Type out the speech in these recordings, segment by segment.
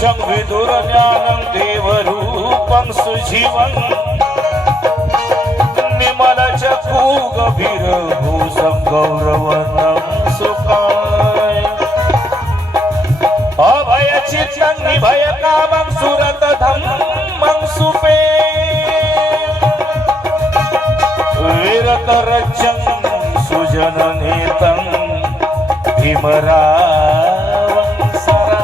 सत्यं विदुरज्ञानं देवरूपं सुजीवन् निमलचक्षु गभीरभूषं गौरवनं सुखाय अभयचित्तं निभयकामं सुरतधम्मं सुपे वीरतरजं सुजननेतं भीमरावं सरा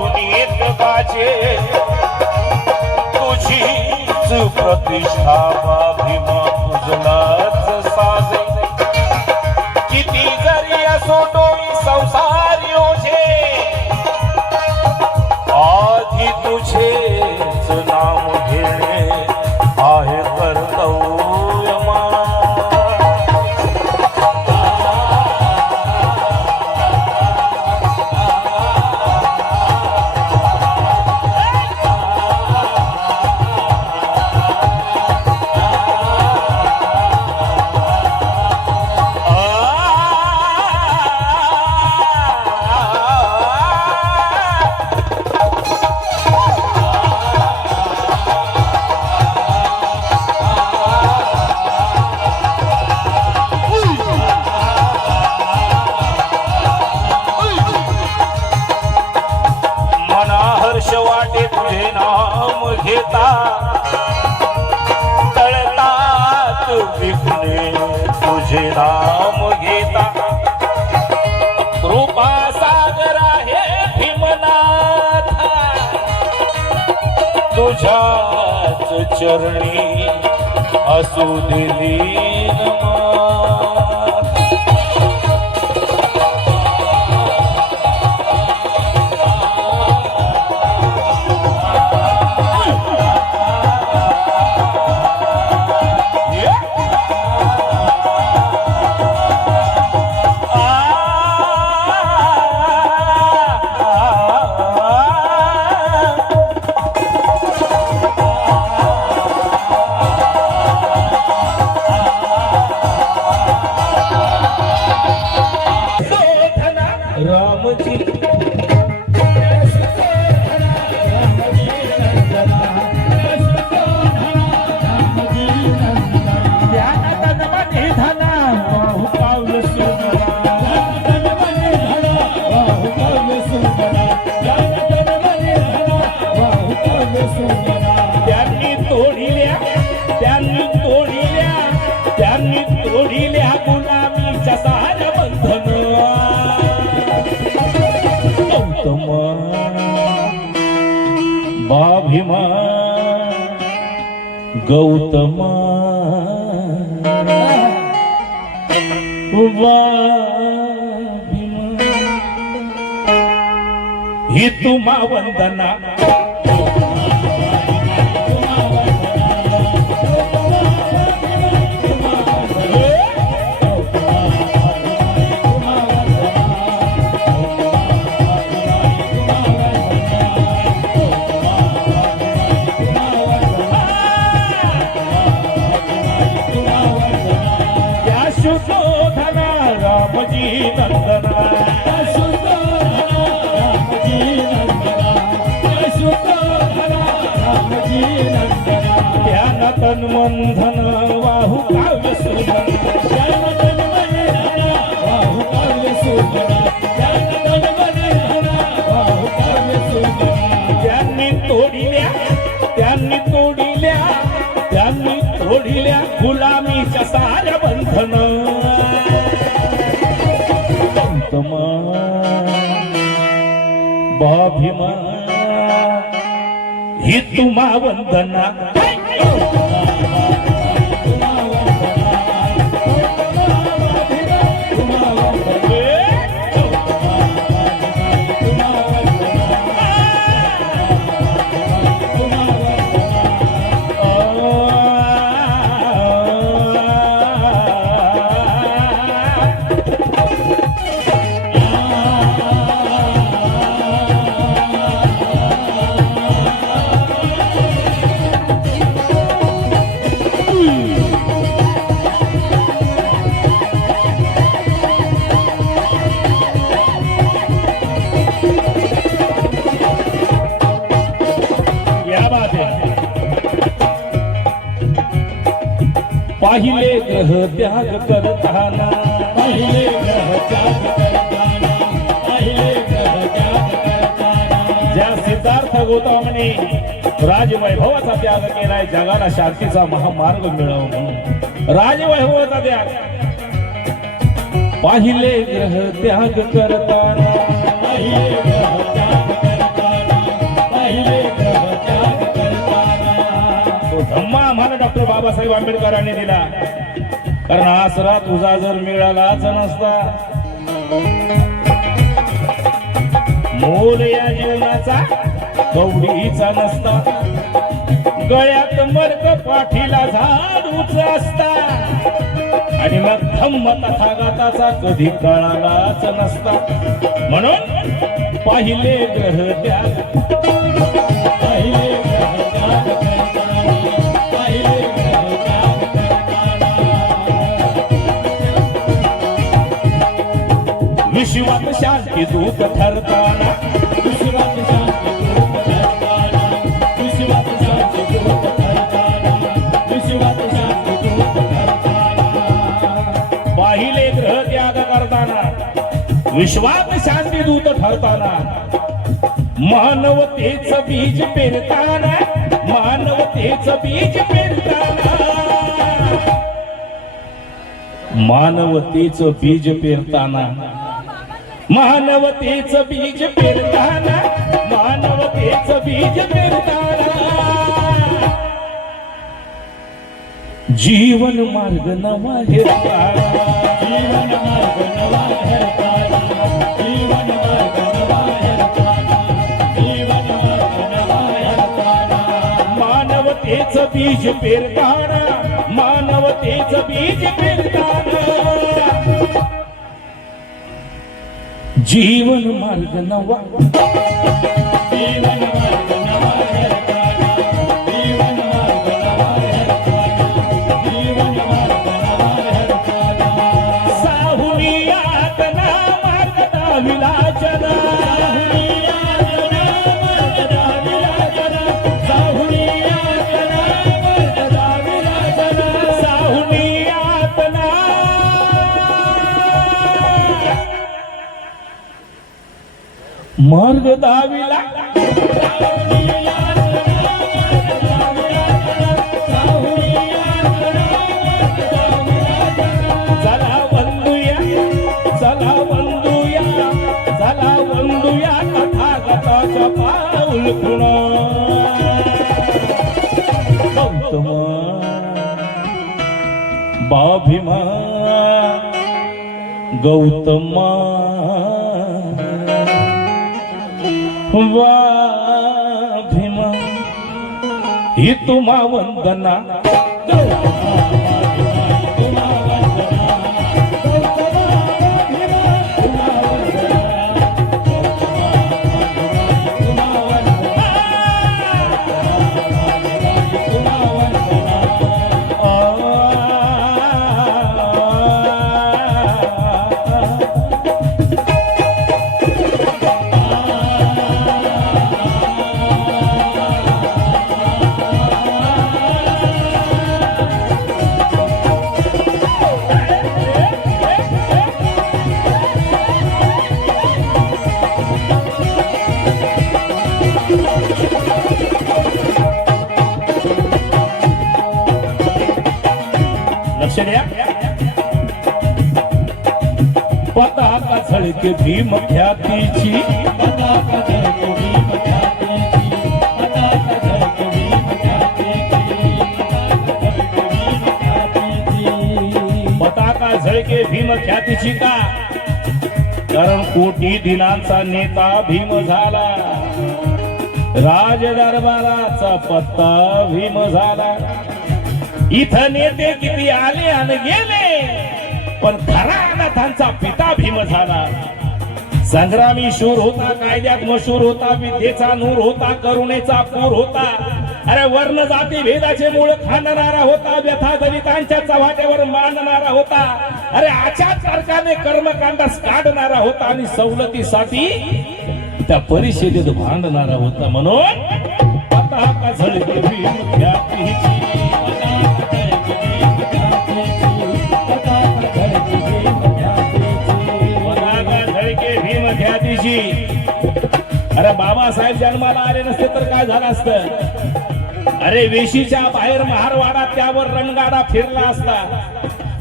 दुनियेत गाजे तुझीच प्रतिष्ठा भीमा तुझलाच साजे किती जरी असो डोई संसार योजे आधी तुझेच नाम घेणे आहे कर्तव्य मान वाटे तुझे नाम घेता तळतात विघ्ने तुझे नाम घेता कृपा सागर आहे भीमनाथा तुझ्याच चरणी असू दिलीन तोडिल्या गुलामीच्या साऱ्या बंधन गौतम भीमा गौतम ही तुम्हा वंदना तन मन धन वाहू काव्य सुधन वाहू काव्य सुधन त्यांनी तोडिल्या गुलामीच्या साऱ्या बंधन भीमा ही तुम्हा वंदना पाहिले ग्रह त्याग करताना, पाहिले ग्रह त्याग करताना, पाहिले ग्रह त्याग करताना. ज्या सिद्धार्थ गौतमाने राजवैभवाचा त्याग केलाय, जगाला शांतीचा महामार्ग मिळवून राजवैभवाचा त्याग. पाहिले ग्रह त्याग करताना, पाहिले ग्रह त्याग करताना, पाहिले ग्रह त्याग करताना. तो धम्मा आम्हाला डॉक्टर बाबासाहेब आंबेडकरांनी दिला. कारण आसरा तुझा जर मिळालाच नसता, मोल या जीवनाचा कवडीचा नसता, गळ्यात मर्ग पाठीला झाडूच असता, आणि मग धम्म तथागताचा कधी कळालाच नसता. म्हणून पाहिले ग्रह त्याग, पाहिले ग्रह त्याग करताना, पाहिले ग्रह त्याग करताना. विश्वात शांती दूत ठरताना, विश्वात शांती दूत ठरताना, विश्वात शांती दूत ठरताना, विश्वात शांती दूत ठरताना. पाहिले ग्रह त्याग करताना, विश्वात शांती दूत ठरताना, मानवतेच बीज पेरताना, मानवतेच बीज पेरताना, मानवतेच बीज पेरताना, मानवतेच बीज पेरताना, मानवतेच बीज पेरताना, जीवन मार्ग नवा हेरताना, जीवन मार्ग नवा हेरताना, जीवन मार्ग नवा हेरताना, जीवन मार्ग नवा हेरताना. मानवतेच बीज पेरताना, मानवतेच बीज पेरताना, जीवन मार्ग नवा, जीवन मार्ग नवा हेरताना, जीवन मार्ग नवा हेरताना, जीवन मार्ग नवा हेरताना. साहुनियात ना मार्ग दाविला जना, साहुनियात ना मार्ग दाविला जना, साहुनियात ना मार्ग दाविला जना. साहुनियात ना मार्ग दाविला, चला वंदूया, चला वंदूया, चला वंदूया तथागताच्या पाऊल खुणा. गौतम बाभीमा, गौतमा वा भीमा, ही तुम्हा वंदना. लक्ष द्या. पताका झळके भीम ख्यातीची, पताका झळके भीम ख्यातीची, पताका झळके भीम ख्यातीची, पताका झळके भीम ख्यातीची. पताका झळके भीम ख्यातीची का? कारण कोटी दिनांचा नेता भीम झाला, राज दरबाराचा पत्ता भीम झाला. इथं नेते किती आले आणि गेले, पण खरा अनाथांचा पिता भीम झाला. संग्रामी शूर होता, कायद्यात मशहूर होता, विद्येचा नूर होता, करुणेचा पूर होता. अरे वर्ण जाती भेदाचे मूळ खांदणारा होता, व्यथा दलितांच्या चव्हाट्यावर मांडणारा होता. अरे आचार सरकारने कर्मकांडास काढणारा होता आणि सवलतीसाठी त्या परिषदेत भांडणारा होता. म्हणून आता का झळके भीम ख्यातीची, पताका झळके भीम ख्यातीची. बाबासाहेब जन्माला आले नसते तर काय झालं असतं? अरे वेशीच्या बाहेर महारवाडा त्यावर रणगाडा फिरला असता.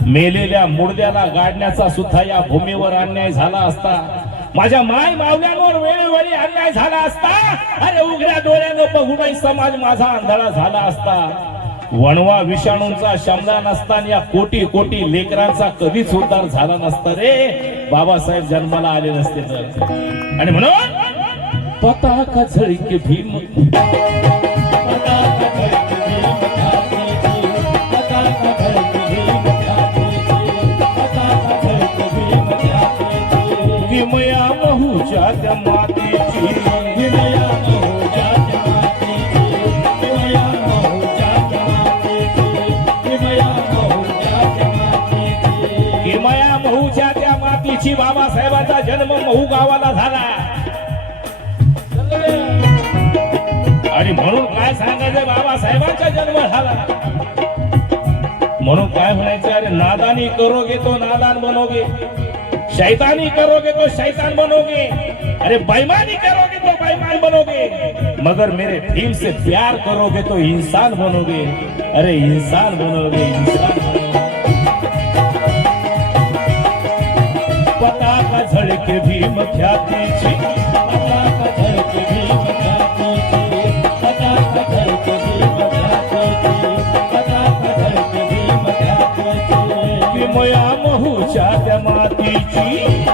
मेलेल्या मुडद्याला गाडण्याचा सुद्धा या भूमीवर अन्याय झाला असता. माझ्या माय मावल्यांवर वेळोवेळी अन्याय झाला असता. अरे उघड्या डोळ्यानं बघूनही समाज माझा आंधळा झाला असता. वणवा विषाणूंचा शमला नसताना या कोटी कोटी लेकरांचा कधीच उद्धार झाला नसता रे, बाबासाहेब जन्माला आले नसते तर. आणि म्हणून पताका झळके भीम, पताका झळके भीम ख्यातीची, पताका झळके भीम ख्यातीची, पताका झळके भीम ख्यातीची. किमया महूच्या त्या मातीची, किमया महूच्या त्या मातीची, किमया महूच्या त्या मातीची, किमया महूच्या त्या मातीची. किमया महूच्या त्या मातीची. बाबासाहेबांचा जन्म महू गावाला झाला. आणि म्हणून काय सांगायचं, बाबासाहेबांचा जन्म झाला म्हणून काय म्हणायचं? अरे नादानी करोगे तो नादान बनोगे, शैतानी करोगे तो शैतान बनोगे, अरे बेईमानी करोगे तो बेईमान बनोगे, मगर मेरे भीम से प्यार करोगे तो इंसान बनोगे. अरे इंसान बनोगे, इंसान बनोगे. पताका झळके भीम ख्यातीची, पताका झळके भीम ख्यातीची, पताका झळके भीम ख्यातीची, पताका झळके भीम ख्यातीची. किमया महूच्या त्या मातीची,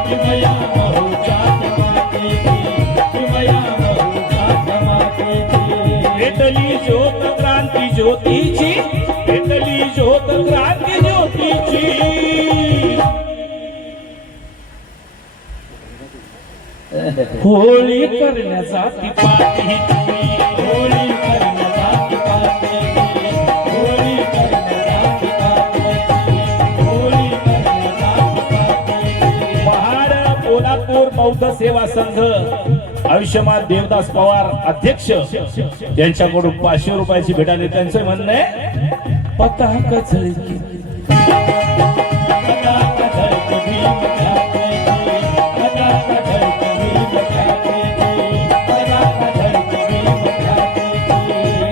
किमया महूच्या त्या मातीची, किमया महूच्या त्या मातीची. पेटली ज्योत क्रांती ज्योतीची, पेटली ज्योत क्रांती ज्योतीची. होळी करण्याचा ती पाठीची, होळी करण्यासाठी पाठीची, होळी करण्यासाठी पाठीची, होळी करण्यासाठी पाठीची. महाड कोल्हापूर बौद्ध सेवा संघ आयुष्यमान देवदास पवार अध्यक्ष यांच्याकडून 500 रुपयाची भेट आली. त्यांचं म्हणणं आहे पताका झळके, पताका झळके भीम ख्यातीची, पताका झळके भीम ख्यातीची, पताका झळके भीम ख्यातीची.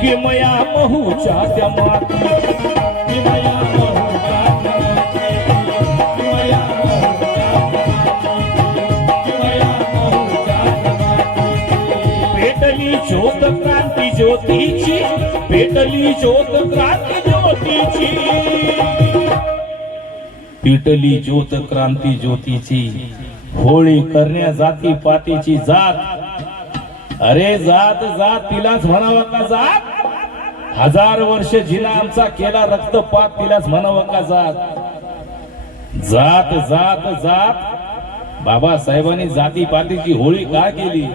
किमया महूच्या त्या मातीची, किमया महूच्या त्या मातीची, किमया महूच्या त्या मातीची, किमया महूच्या त्या मातीची. पेटली ज्योत क्रांती ज्योतीची, पेटली ज्योत क्रांती ज्योतीची. पेटली ज्योत क्रांती ज्योतीची. होळी करण्या जाती पातीची जात. अरे जात जात तिलाच म्हणावं का जात? 1000 वर्ष जिना आमचा केला रक्तपात, तिलाच म्हणावं का जात? जात जात जात. बाबासाहेबांनी जाती पातीची होळी का केली?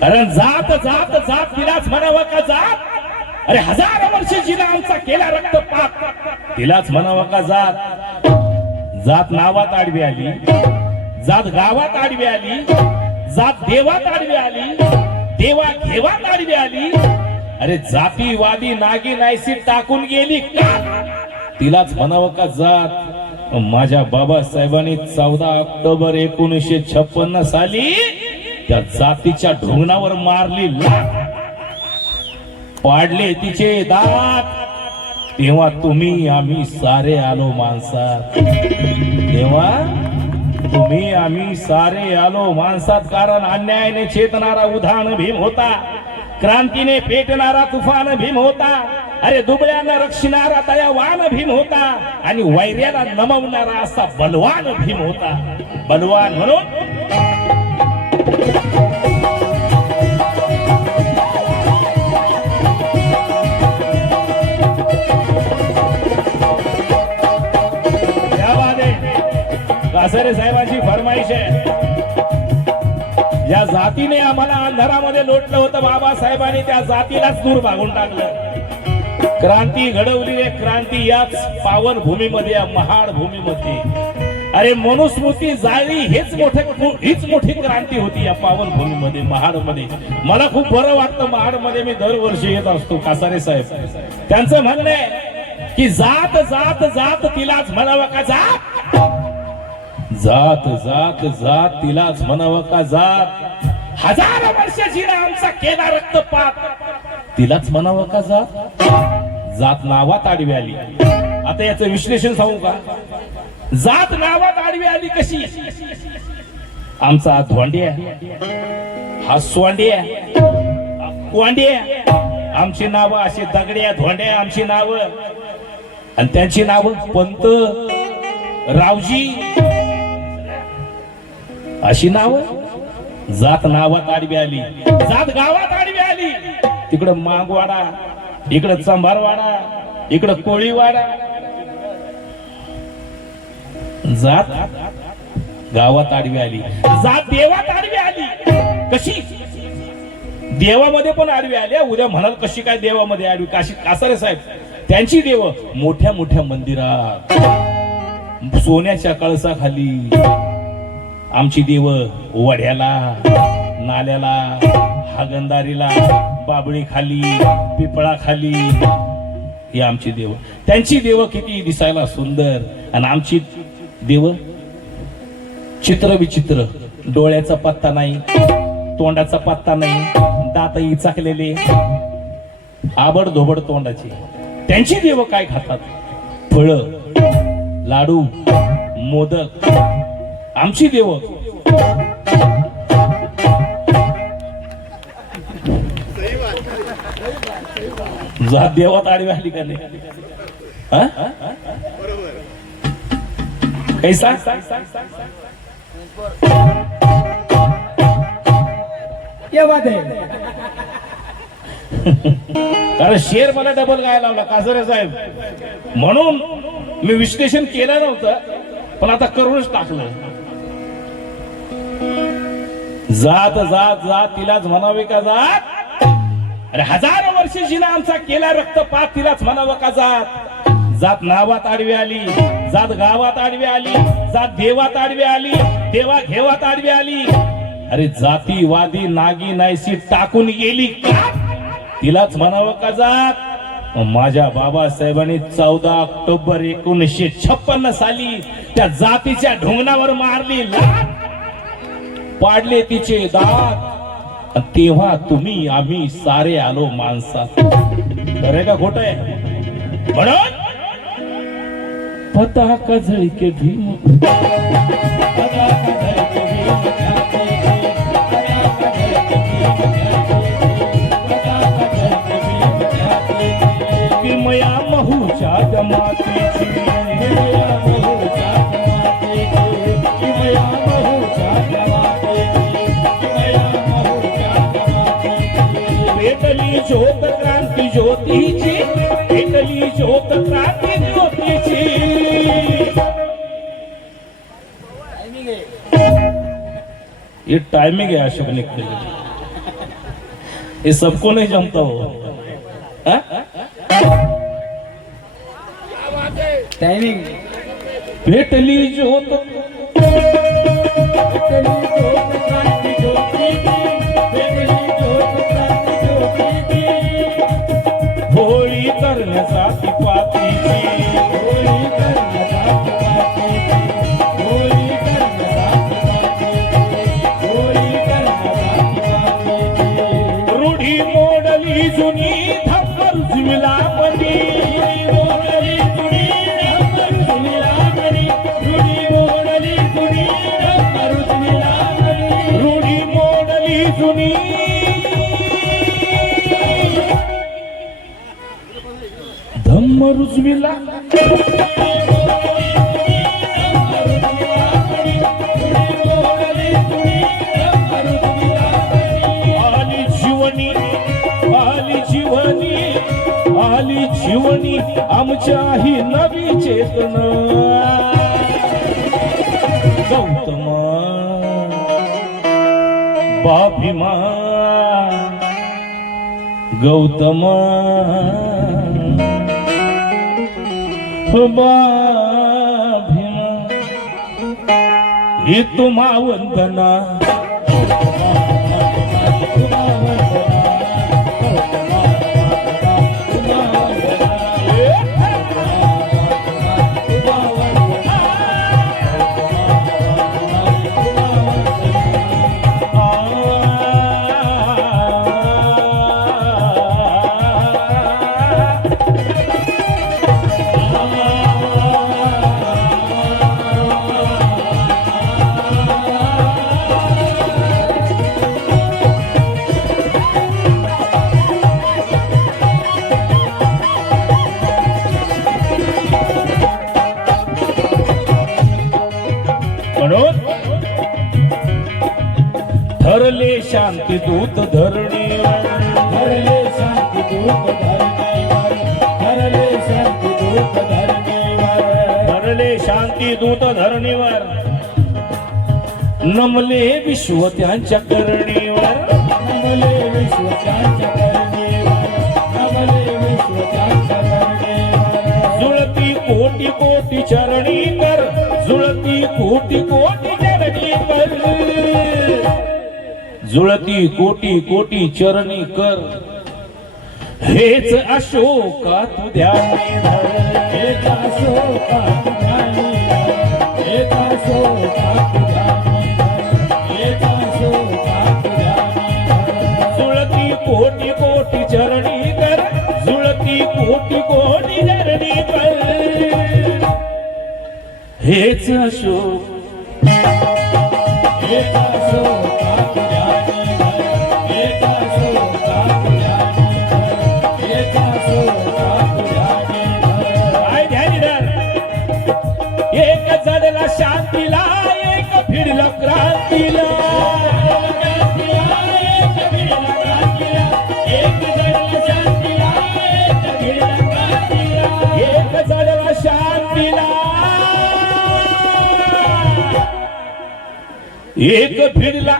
कारण जात जात जात तिलाच म्हणावं का जात? अरे 1000 वर्ष जिना आमचा केला रक्तपात, तिलाच म्हणावं का जात? जात नावात आडवी आली, जात गावात आडवी आली, जात देवात आडवी आली, देवा घेवात आडवी आली. अरे जातीवादी नागी नाहीशी टाकून गेली का? तिलाच म्हणावं का जात? माझ्या बाबासाहेबांनी 14 ऑक्टोबर 1956 साली त्या जातीच्या ढोंगणावर मारली लाथ, पाडले तिचे दात. तेव्हा तुम्ही आम्ही सारे आलो माणसात, तेव्हा तुम्ही आम्ही सारे आलो माणसात. कारण अन्यायाने चेतणारा उधाण भीम होता, क्रांतीने पेटणारा तुफान भीम होता. अरे दुबळ्यांना रक्षणारा दयावान भीम होता आणि वैर्याला नमवणारा असा बलवान भीम होता. बलवान म्हणून कासारे साहेबांची फरमाईश आहे. या जातीने आम्हाला अंधारामध्ये लोटलं होतं, बाबासाहेबांनी त्या जातीलाच दूर भागून टाकलं. क्रांती घडवली आहे, क्रांती याच पावन भूमीमध्ये, या महाड भूमीमध्ये. अरे मनुस्मृती जाळली हीच मोठी क्रांती होती या पावन भूमीमध्ये, महाडमध्ये. मला खूप बरं वाटतं, महाडमध्ये मी दरवर्षी येत असतो. कासारे साहेब त्यांचं म्हणणं आहे की जात जात जात तिलाच म्हणावं का जात? जात जात जात तिलाच म्हणावं का जात? हजारो वर्षाची ना आमचा केला रक्तपात तिलाच म्हणावं का जात जात नावात आडवी आली. आता याचं विश्लेषण सांगू का. जात नावात आडवी आली कशी. आमचा हा धोंड्या हा सोंड्या हा कोंड्या आमची नावं अशी दगड्या धोंड्या आमची नावं आणि त्यांची नावं पंत रावजी अशी नावं जात नावात आडवी आली. जात गावात आडवी आली. तिकडं मागवाडा इकडं चंभारवाडा इकडं कोळीवाडा. जात गावात आडवी आली. जात देवात आडवी आली कशी. देवामध्ये पण आडवी आली. उद्या म्हणाल कशी काय देवामध्ये आडवी. काशी कासारे साहेब त्यांची देव मोठ्या मोठ्या मंदिरात सोन्याच्या कळसाखाली. आमची देव वड्याला नाल्याला हागंदारीला बाबळी खाली पिपळा खाली ही आमची देव. त्यांची देव किती दिसायला सुंदर आणि आमची देव चित्र विचित्र. डोळ्याचा पत्ता नाही तोंडाचा पत्ता नाही दातही चाकलेले आबड धोबड तोंडाची. त्यांची देव काय खातात फळ लाडू मोदक. आमची देव जा देवात आडवी आली का नाही. काही सांग. कारण शेर मला डबल गायला लावला कासरे साहेब म्हणून मी विश्लेषण केलं नव्हतं पण आता करूनच टाकलं. जात जात जात तिलाच म्हणावे का जात. अरे हजारो वर्षी ना आमचा केला रक्तपात तिलाच म्हणावं का जात. जात नावात आडवी आली. जात गावात आडवी आली. जात देवात आडवी आली. देवा घेवात आडवी आली. अरे जातीवादी नागी नाहीशी टाकून गेली का तिलाच म्हणावं का जात. माझ्या बाबासाहेबांनी 14 ऑक्टोबर 1956 साली त्या जातीच्या ढोंगणावर मारली लाथ. पाडले तिचे दात. तेव्हा तुम्ही आम्ही सारे आलो माणसात. खरंय का खोट आहे. म्हणून पता का झळके भीम किमया महूच्या जमातीची पेटली ज्योत क्रांती ज्योतीची. पेटली ज्योत क्रांती ज्योतीची. ये टाइमिंग है अशोक लिखने के. ये सबको नहीं जमता हो. टाइमिंग पेटली ज्योत होळी करण्यासाठी पातीची. रूढी मोडली जुनी धक्कर झुमिला पडी. रूढी मोडली जुनी धम्म रुजविला. आली जीवनी आली जीवनी आली जीवनी आमच्या ही नवी चेतना. गौतम बाभिमा गौतम बाभिमा ही तुम्हा वंदना. म्हणून ठरले शांती दूत धरणीवर हरले शांती दूत धरणीवर हरले शांती दूत धरणीवर ठरले शांती दूत धरणीवर नमले विश्व त्यांच्या करणीवर नमले विश्व त्यांच्या करणीवर नमले विश्व त्यांच्या करणीवर जुळती कोटी कोटी चरणी कर जुळती कोटी कोटी चरणी कर जुळती कोटी कोटी चरणी कर हेच अशोका तू ध्यानी धर एका शोका तुझ्यानी एका शोका तुझ्यानी एका शोका तुझ्यानी जुळती कोटी कोटी चरणी कर जुळती कोटी कोटी चरणी कर हेच अशोक एका शोका तुझ्यानी एका शोका तुझ्यानी एका शोका तुझ्यानी काय ध्यानी धर एक जडला शांतीला एक भिडला क्रांतीला एक जडला शांतीला एक भिडला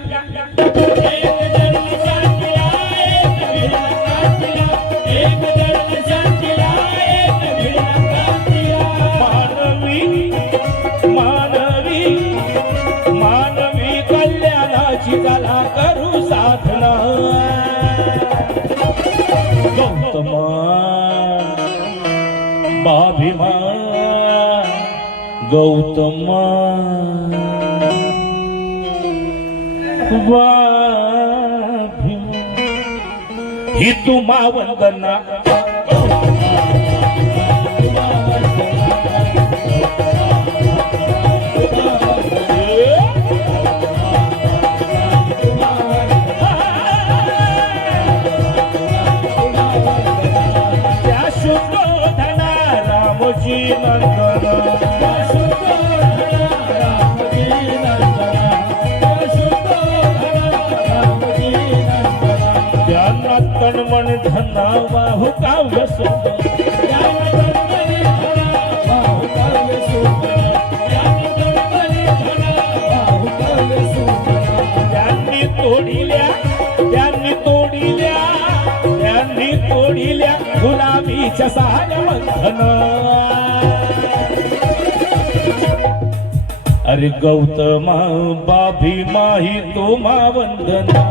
मानवी मानवी मानवी कल्याणाची कला करू साधना गौतमा बाभिमा गौतमा ही तुम्हा वंदना त्या शुद्धोधना रामजी नंदना त्यांना तनमन धना वाहू काव्य सुंदर त्यांनी तोडिल्या गुलाबीच्या सहाऱ्या बंधन अरे गौतमा बाभिमा ही तुम्हा वंदना